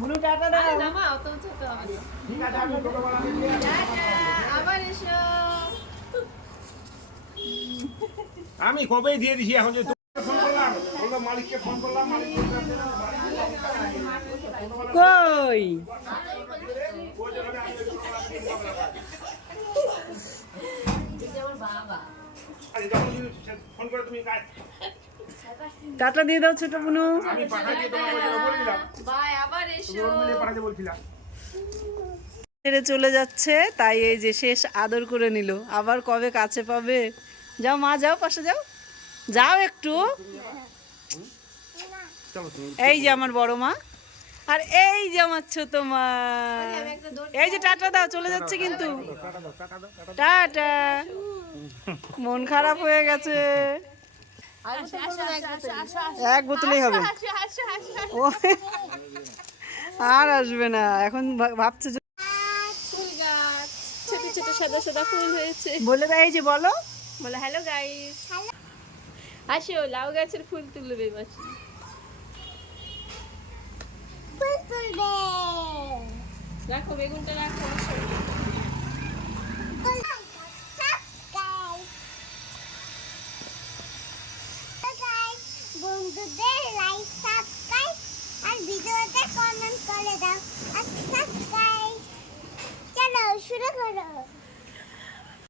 বুনু টাটা দাও। নামা অত উঁচু তো হবে না। আবার এসো। আমি কবেই দিয়ে দিছি এখন যে ফোন করলাম বললো মালিককে ফোন করলাম মালিক কই ফোন করে তুমি টাটা দিয়ে দাও ছোট বুনু। আমি পাঠাই দিয়ে তোমাকে বলে দিলাম বাই, আবার এসো। ওর মিলে পাঠাতে বলছিলাম ছেড়ে চলে যাচ্ছে, তাই এই যে শেষ আদর করে নিল। আবার কবে কাছে পাবে। যাও মা, যাও পাশে যাও, যাও একটু। এই যে আমার বড় মা, আর এই যে আমার ছোট মা। এই যে টাটা দাও, চলে যাচ্ছে কিন্তু। টাটা। মন খারাপ হয়ে গেছে। এক বোতলেই হবে, ও আর আসবে না এখন। ভাবছে যে ফুল গাছ, ছোট ছোট সাদা সাদা ফুল হয়েছে। বলে দেয়, এই যে বলো, বলে হ্যালো গাইস, আসো লাউ গাছের ফুল তুলবে মাসি। রাখো বেগুনটা, রাখো। বন্ধুদের লাইক সাবস্ক্রাইব আর ভিডিওতে কমেন্ট করে দাও আর সাবস্ক্রাইব। চলো শুরু করো।